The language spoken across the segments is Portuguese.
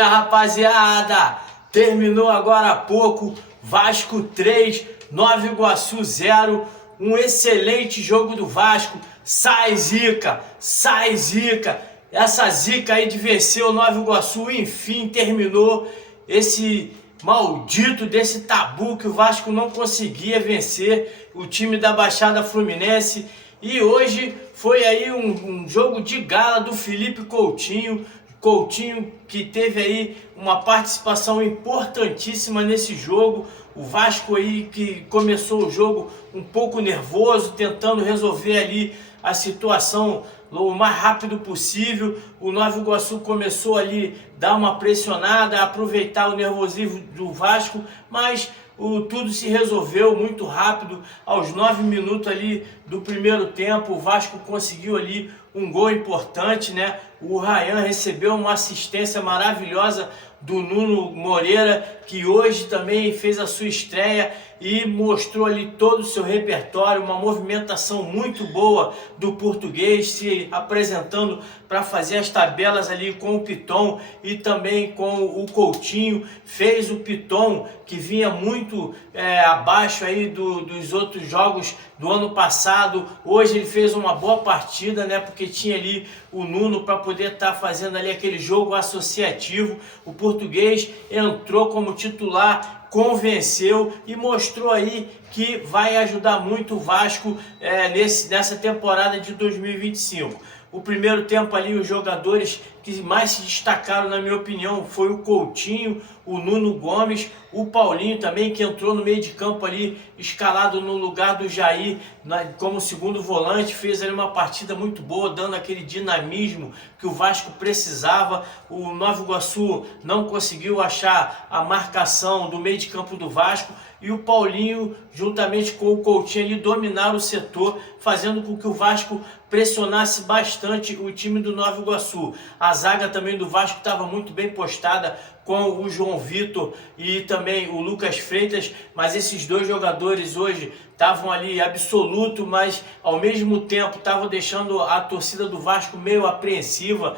minha rapaziada, terminou agora há pouco, Vasco 3, Nova Iguaçu 0, um excelente jogo do Vasco. Sai zica, sai zica, essa zica aí de vencer o Nova Iguaçu, enfim, terminou esse maldito desse tabu que o Vasco não conseguia vencer o time da Baixada Fluminense. E hoje foi aí um jogo de gala do Felipe Coutinho, que teve aí uma participação importantíssima nesse jogo. O Vasco aí que começou o jogo um pouco nervoso, tentando resolver ali a situação o mais rápido possível. O Nova Iguaçu começou ali a dar uma pressionada, aproveitar o nervosismo do Vasco, mas tudo se resolveu muito rápido. Aos 9 minutos ali do primeiro tempo, o Vasco conseguiu ali um gol importante, né? O Ryan recebeu uma assistência maravilhosa do Nuno Moreira, que hoje também fez a sua estreia e mostrou ali todo o seu repertório, uma movimentação muito boa do português, se apresentando para fazer as tabelas ali com o Piton e também com o Coutinho. Fez o Piton, que vinha muito abaixo aí dos outros jogos do ano passado. Hoje ele fez uma boa partida, né? Porque tinha ali o Nuno para poder estar fazendo ali aquele jogo associativo. O português entrou como titular, convenceu e mostrou aí que vai ajudar muito o Vasco nessa temporada de 2025. O primeiro tempo ali, os jogadores que mais se destacaram, na minha opinião, foi o Coutinho, o Nuno Gomes, o Paulinho também, que entrou no meio de campo ali, escalado no lugar do Jair, como segundo volante, fez ali uma partida muito boa, dando aquele dinamismo que o Vasco precisava. O Nova Iguaçu não conseguiu achar a marcação do meio de campo do Vasco, e o Paulinho, juntamente com o Coutinho ali, dominaram o setor, fazendo com que o Vasco pressionasse bastante o time do Nova Iguaçu. A zaga também do Vasco estava muito bem postada, com o João Vitor e também o Lucas Freitas, mas esses dois jogadores hoje estavam ali absoluto, mas ao mesmo tempo estavam deixando a torcida do Vasco meio apreensiva.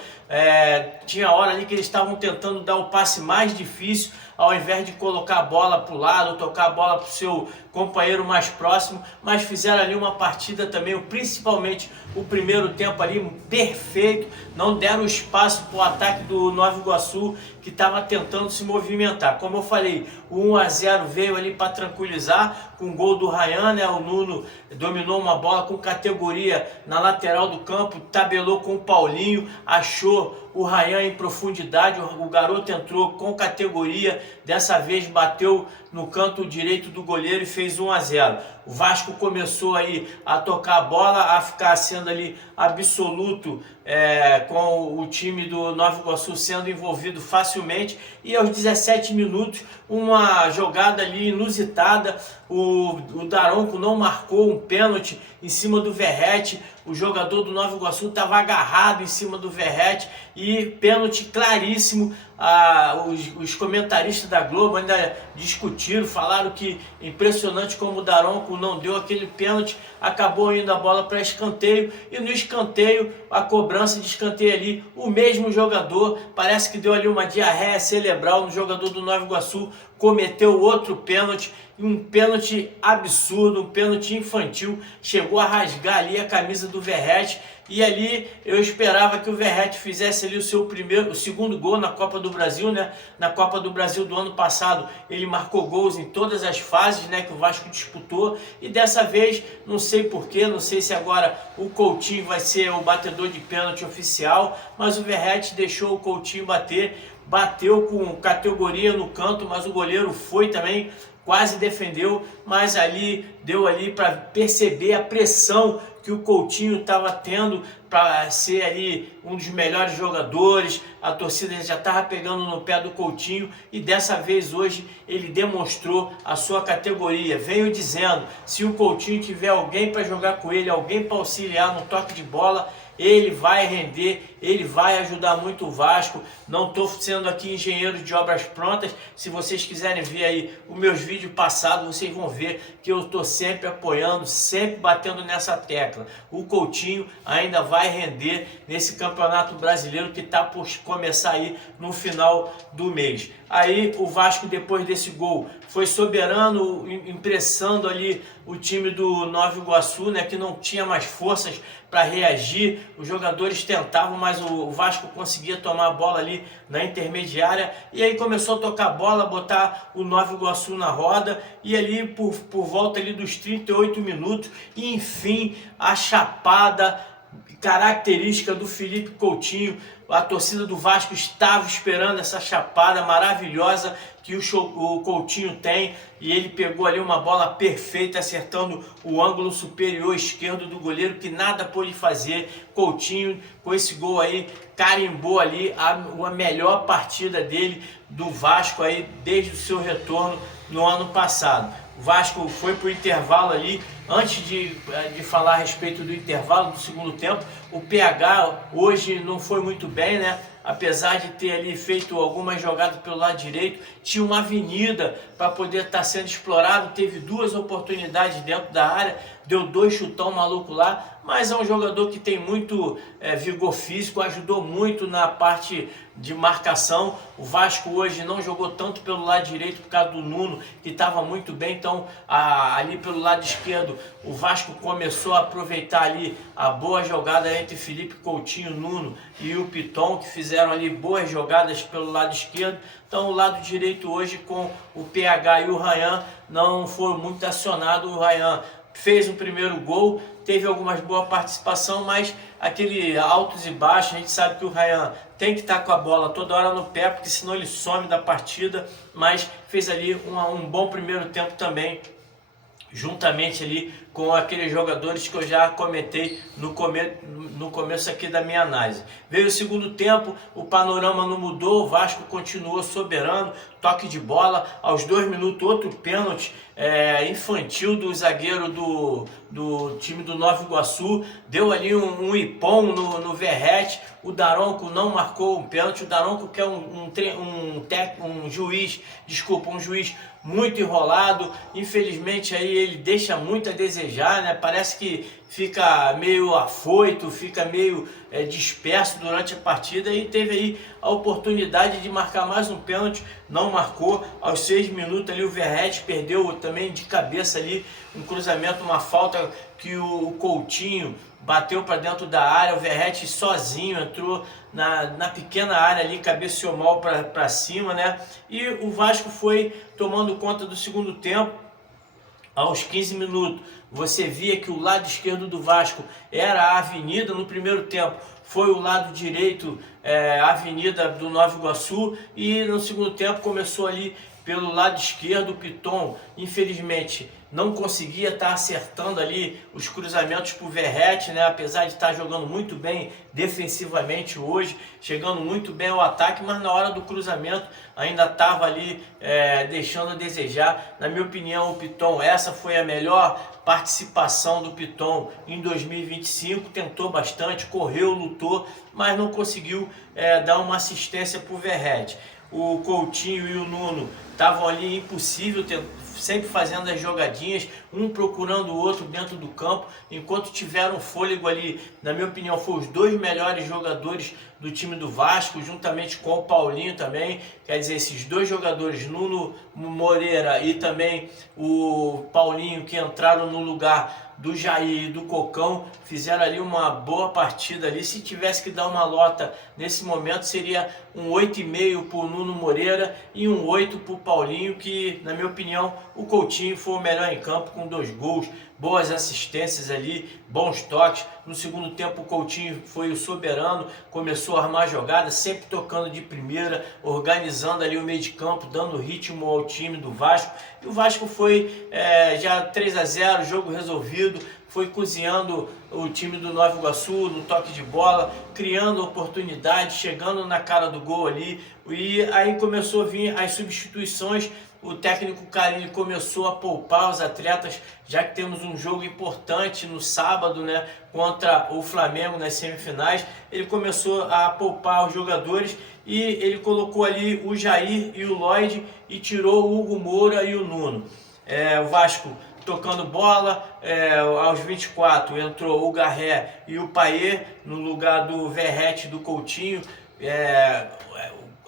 Tinha hora ali que eles estavam tentando dar o passe mais difícil, ao invés de colocar a bola para o lado, tocar a bola para o seu companheiro mais próximo, mas fizeram ali uma partida também, principalmente o primeiro tempo ali, perfeito, não deram espaço para o ataque do Nova Iguaçu, que estava tentando se movimentar. Como eu falei, o 1-0 veio ali para tranquilizar, com o gol do Ryan, né? O Nuno dominou uma bola com categoria na lateral do campo, tabelou com o Paulinho, achou o Ryan em profundidade, o garoto entrou com categoria, dessa vez bateu no canto direito do goleiro e fez 1-0. O Vasco começou aí a tocar a bola, a ficar sendo ali absoluto, com o time do Nova Iguaçu sendo envolvido facilmente, e aos 17 minutos, uma jogada ali inusitada, o Daronco não marcou um pênalti em cima do Verratti. O jogador do Nova Iguaçu estava agarrado em cima do Verratti e pênalti claríssimo. Os comentaristas da Globo ainda discutiram, falaram que impressionante como o Daronco não deu aquele pênalti, acabou indo a bola para escanteio, e no escanteio, a cobrança de escanteio ali, o mesmo jogador, parece que deu ali uma diarreia cerebral no jogador do Nova Iguaçu, cometeu outro pênalti, um pênalti absurdo, um pênalti infantil, chegou a rasgar ali a camisa do Verratti, e ali eu esperava que o Verratti fizesse ali o segundo gol na Copa do Brasil, né? Na Copa do Brasil do ano passado ele marcou gols em todas as fases, né, que o Vasco disputou, e dessa vez, não sei porquê, não sei se agora o Coutinho vai ser o batedor de pênalti oficial, mas o Verratti deixou o Coutinho bater, bateu com categoria no canto, mas o goleiro foi também, quase defendeu, mas ali deu ali para perceber a pressão que o Coutinho estava tendo para ser ali um dos melhores jogadores. A torcida já estava pegando no pé do Coutinho, e dessa vez hoje ele demonstrou a sua categoria. Venho dizendo, se o Coutinho tiver alguém para jogar com ele, alguém para auxiliar no toque de bola, ele vai render, ele vai ajudar muito o Vasco. Não estou sendo aqui engenheiro de obras prontas. Se vocês quiserem ver aí os meus vídeos passados, vocês vão ver que eu estou sempre apoiando, sempre batendo nessa tecla. O Coutinho ainda vai render nesse Campeonato Brasileiro que está por começar aí no final do mês. Aí o Vasco, depois desse gol, foi soberano, impressando ali o time do Nova Iguaçu, né, que não tinha mais forças para reagir. Os jogadores tentavam, mas o Vasco conseguia tomar a bola ali na intermediária, e aí começou a tocar a bola, botar o Nova Iguaçu na roda, e ali por volta ali dos 38 minutos, e enfim, a chapada característica do Felipe Coutinho. A torcida do Vasco estava esperando essa chapada maravilhosa que o Coutinho tem, e ele pegou ali uma bola perfeita, acertando o ângulo superior esquerdo do goleiro, que nada pôde fazer. Coutinho, com esse gol aí, carimbou ali a melhor partida dele do Vasco aí desde o seu retorno no ano passado. O Vasco foi para o intervalo ali. Antes de falar a respeito do intervalo do segundo tempo, o PH hoje não foi muito bem, né? Apesar de ter ali feito algumas jogadas pelo lado direito, tinha uma avenida para poder estar sendo explorado, teve duas oportunidades dentro da área, deu 2 chutão maluco lá, mas é um jogador que tem muito vigor físico, ajudou muito na parte de marcação. O Vasco hoje não jogou tanto pelo lado direito por causa do Nuno, que estava muito bem, então ali pelo lado esquerdo o Vasco começou a aproveitar ali a boa jogada entre Felipe Coutinho, Nuno e o Piton, que fizeram ali boas jogadas pelo lado esquerdo. Então o lado direito hoje, com o PH e o Ryan, não foi muito acionado. O Ryan fez o primeiro gol, teve algumas boas participação, mas aquele altos e baixos. A gente sabe que o Ryan tem que estar com a bola toda hora no pé, porque senão ele some da partida, mas fez ali um bom primeiro tempo também, juntamente ali com aqueles jogadores que eu já comentei no começo aqui da minha análise. Veio o segundo tempo, o panorama não mudou, o Vasco continuou soberano, toque de bola, aos 2 minutos outro pênalti infantil do zagueiro do time do Nova Iguaçu, deu ali um ipom no Verrete. O Daronco não marcou um pênalti. O Daronco, que é um juiz muito enrolado, infelizmente aí ele deixa muito a desejar, né? Parece que fica meio afoito, fica meio disperso durante a partida, e teve aí a oportunidade de marcar mais um pênalti, não marcou. Aos 6 minutos ali o Verrete perdeu também de cabeça ali um cruzamento, uma falta que o Coutinho bateu para dentro da área. O Verrete sozinho entrou na pequena área ali, cabeceou mal para cima, né? E o Vasco foi tomando conta do segundo tempo. Aos 15 minutos, você via que o lado esquerdo do Vasco era a avenida. No primeiro tempo foi o lado direito, a avenida do Nova Iguaçu, e no segundo tempo começou ali pelo lado esquerdo. O Piton, infelizmente, não conseguia estar acertando ali os cruzamentos para o Verrete, né? Apesar de estar jogando muito bem defensivamente hoje, chegando muito bem ao ataque, mas na hora do cruzamento ainda estava ali deixando a desejar. Na minha opinião, o Piton, essa foi a melhor participação do Piton em 2025, tentou bastante, correu, lutou, mas não conseguiu dar uma assistência para o Verrete. O Coutinho e o Nuno estavam ali impossível, sempre fazendo as jogadinhas, um procurando o outro dentro do campo, enquanto tiveram fôlego ali. Na minha opinião, foram os 2 melhores jogadores do time do Vasco, juntamente com o Paulinho também. Quer dizer, esses 2 jogadores, Nuno Moreira e também o Paulinho, que entraram no lugar do Jair e do Cocão, fizeram ali uma boa partida ali. Se tivesse que dar uma nota nesse momento, seria um 8,5 para o Nuno Moreira e um 8 para o Paulinho, que na minha opinião o Coutinho foi o melhor em campo, com 2 gols, boas assistências ali, bons toques. No segundo tempo o Coutinho foi o soberano, começou a armar jogadas, sempre tocando de primeira, organizando ali o meio de campo, dando ritmo ao time do Vasco. E o Vasco foi já 3-0, jogo resolvido. foi cozinhando o time do Nova Iguaçu no toque de bola, criando oportunidades, chegando na cara do gol ali, e aí começou a vir as substituições. O técnico Carille começou a poupar os atletas, já que temos um jogo importante no sábado, né, contra o Flamengo nas semifinais. Ele começou a poupar os jogadores e ele colocou ali o Jair e o Lloyd e tirou o Hugo Moura e o Nuno. O Vasco tocando bola, aos 24 entrou o Garré e o Payet no lugar do Verratti, do Coutinho.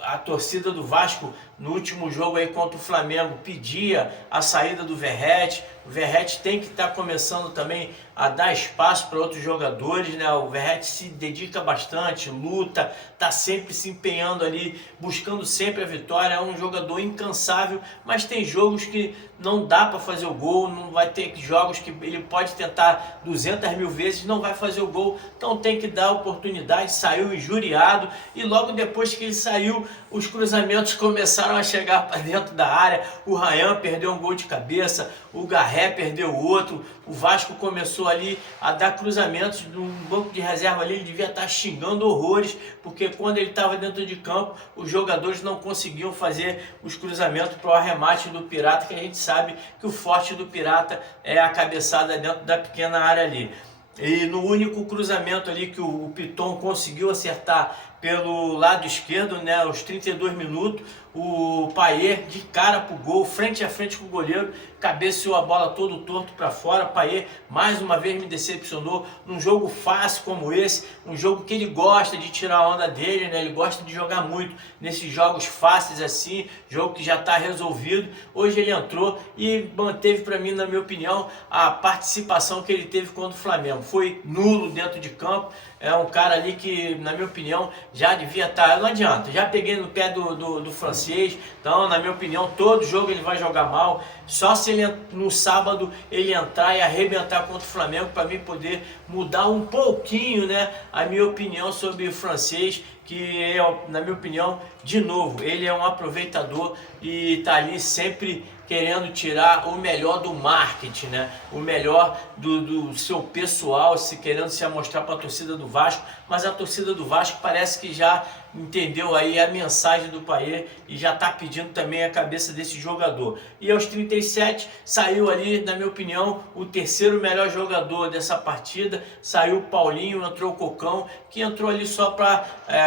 A torcida do Vasco no último jogo aí contra o Flamengo pedia a saída do Verratti. O Verratti tem que estar começando também a dar espaço para outros jogadores, né? O Verratti se dedica bastante, luta, está sempre se empenhando ali, buscando sempre a vitória. É um jogador incansável, mas tem jogos que não dá para fazer o gol, não vai ter jogos que ele pode tentar 200 mil vezes, não vai fazer o gol, então tem que dar oportunidade. Saiu injuriado e logo depois que ele saiu, os cruzamentos começaram a chegar para dentro da área. O Ryan perdeu um gol de cabeça, o Garré perdeu outro, o Vasco começou ali a dar cruzamentos no banco de reserva ali, ele devia estar xingando horrores, porque quando ele estava dentro de campo, os jogadores não conseguiam fazer os cruzamentos para o arremate do Pirata, que a gente sabe que o forte do Pirata é a cabeçada dentro da pequena área ali. E no único cruzamento ali que o Piton conseguiu acertar pelo lado esquerdo, né, aos 32 minutos, o Payet de cara pro gol, frente a frente com o goleiro, cabeceou a bola todo torto para fora. Payet mais uma vez me decepcionou num jogo fácil como esse, um jogo que ele gosta de tirar a onda dele, né? Ele gosta de jogar muito nesses jogos fáceis assim, jogo que já está resolvido. Hoje ele entrou e manteve para mim, na minha opinião, a participação que ele teve contra o Flamengo. Foi nulo dentro de campo. É um cara ali que, na minha opinião, já devia estar... Não adianta, já peguei no pé do francês, então, na minha opinião, todo jogo ele vai jogar mal. Só se ele, no sábado, ele entrar e arrebentar contra o Flamengo, para mim poder mudar um pouquinho, né, a minha opinião sobre o francês, que, na minha opinião, de novo, ele é um aproveitador e está ali sempre querendo tirar o melhor do marketing, né? O melhor do seu pessoal, querendo se amostrar para a torcida do Vasco, mas a torcida do Vasco parece que já entendeu aí a mensagem do Payet e já está pedindo também a cabeça desse jogador. E aos 37 saiu ali, na minha opinião, o terceiro melhor jogador dessa partida. Saiu o Paulinho, entrou o Cocão, que entrou ali só para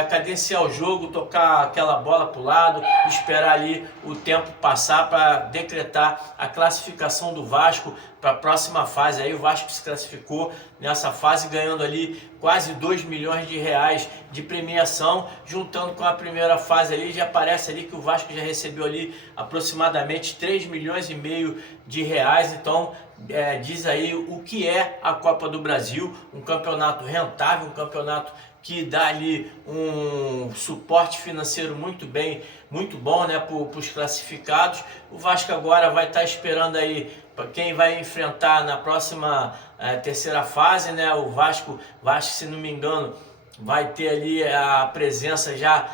cadenciar o jogo, tocar aquela bola para o lado, esperar ali o tempo passar para decretar a classificação do Vasco para a próxima fase. Aí o Vasco se classificou nessa fase ganhando ali quase 2 milhões de reais de premiação, juntando com a primeira fase ali, já parece ali que o Vasco já recebeu ali aproximadamente 3 milhões e meio de reais. Então diz aí o que é a Copa do Brasil, um campeonato rentável, um campeonato que dá ali um suporte financeiro muito bom, né, para os classificados. O Vasco agora vai estar esperando aí para quem vai enfrentar na próxima terceira fase, né? O Vasco, se não me engano, vai ter ali a presença já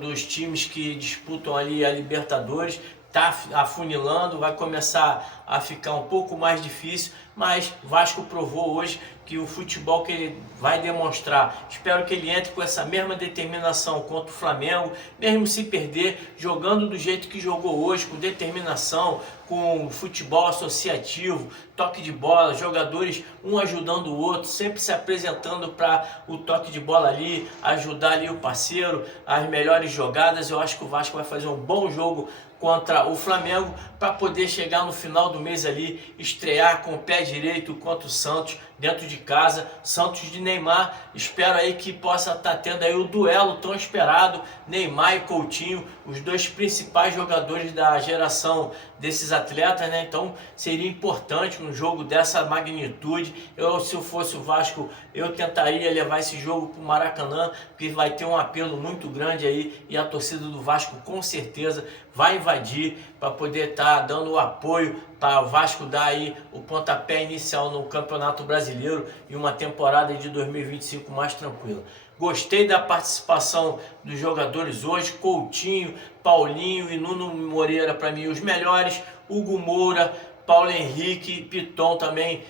dos times que disputam ali a Libertadores. Tá afunilando, vai começar a ficar um pouco mais difícil, mas o Vasco provou hoje que o futebol que ele vai demonstrar, espero que ele entre com essa mesma determinação contra o Flamengo, mesmo se perder, jogando do jeito que jogou hoje, com determinação, com futebol associativo, toque de bola, jogadores um ajudando o outro, sempre se apresentando para o toque de bola ali, ajudar ali o parceiro, as melhores jogadas. Eu acho que o Vasco vai fazer um bom jogo contra o Flamengo para poder chegar no final do mês ali, estrear com o pé direito contra o Santos, dentro de casa, Santos de Neymar. Espero aí que possa estar tendo aí o duelo tão esperado, Neymar e Coutinho, os dois principais jogadores da geração desses atletas, né? Então seria importante um jogo dessa magnitude. Se eu fosse o Vasco, eu tentaria levar esse jogo para o Maracanã, porque vai ter um apelo muito grande aí e a torcida do Vasco com certeza vai invadir para poder estar dando o apoio para o Vasco dar aí o pontapé inicial no Campeonato Brasileiro e uma temporada de 2025 mais tranquila. Gostei da participação dos jogadores hoje, Coutinho, Paulinho e Nuno Moreira, para mim os melhores, Hugo Moura, Paulo Henrique, Piton também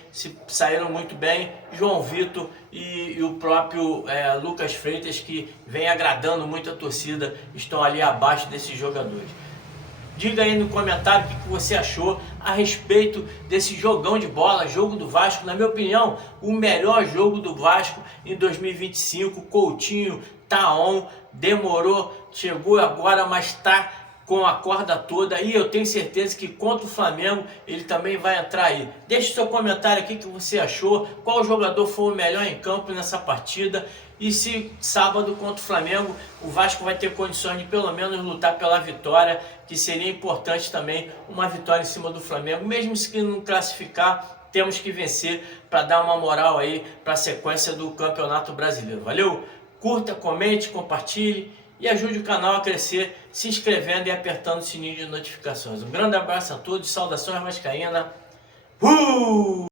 saíram muito bem, João Vitor e o próprio Lucas Freitas, que vem agradando muito a torcida, estão ali abaixo desses jogadores. Diga aí no comentário o que você achou a respeito desse jogão de bola, jogo do Vasco. Na minha opinião, o melhor jogo do Vasco em 2025. Coutinho tá on, demorou, chegou agora, mas tá com a corda toda, e eu tenho certeza que contra o Flamengo ele também vai entrar aí. Deixe seu comentário aqui o que você achou, qual jogador foi o melhor em campo nessa partida, e se sábado contra o Flamengo o Vasco vai ter condições de pelo menos lutar pela vitória, que seria importante também uma vitória em cima do Flamengo, mesmo se não classificar, temos que vencer para dar uma moral aí para a sequência do Campeonato Brasileiro. Valeu? Curta, comente, compartilhe e ajude o canal a crescer se inscrevendo e apertando o sininho de notificações. Um grande abraço a todos, saudações vascaína.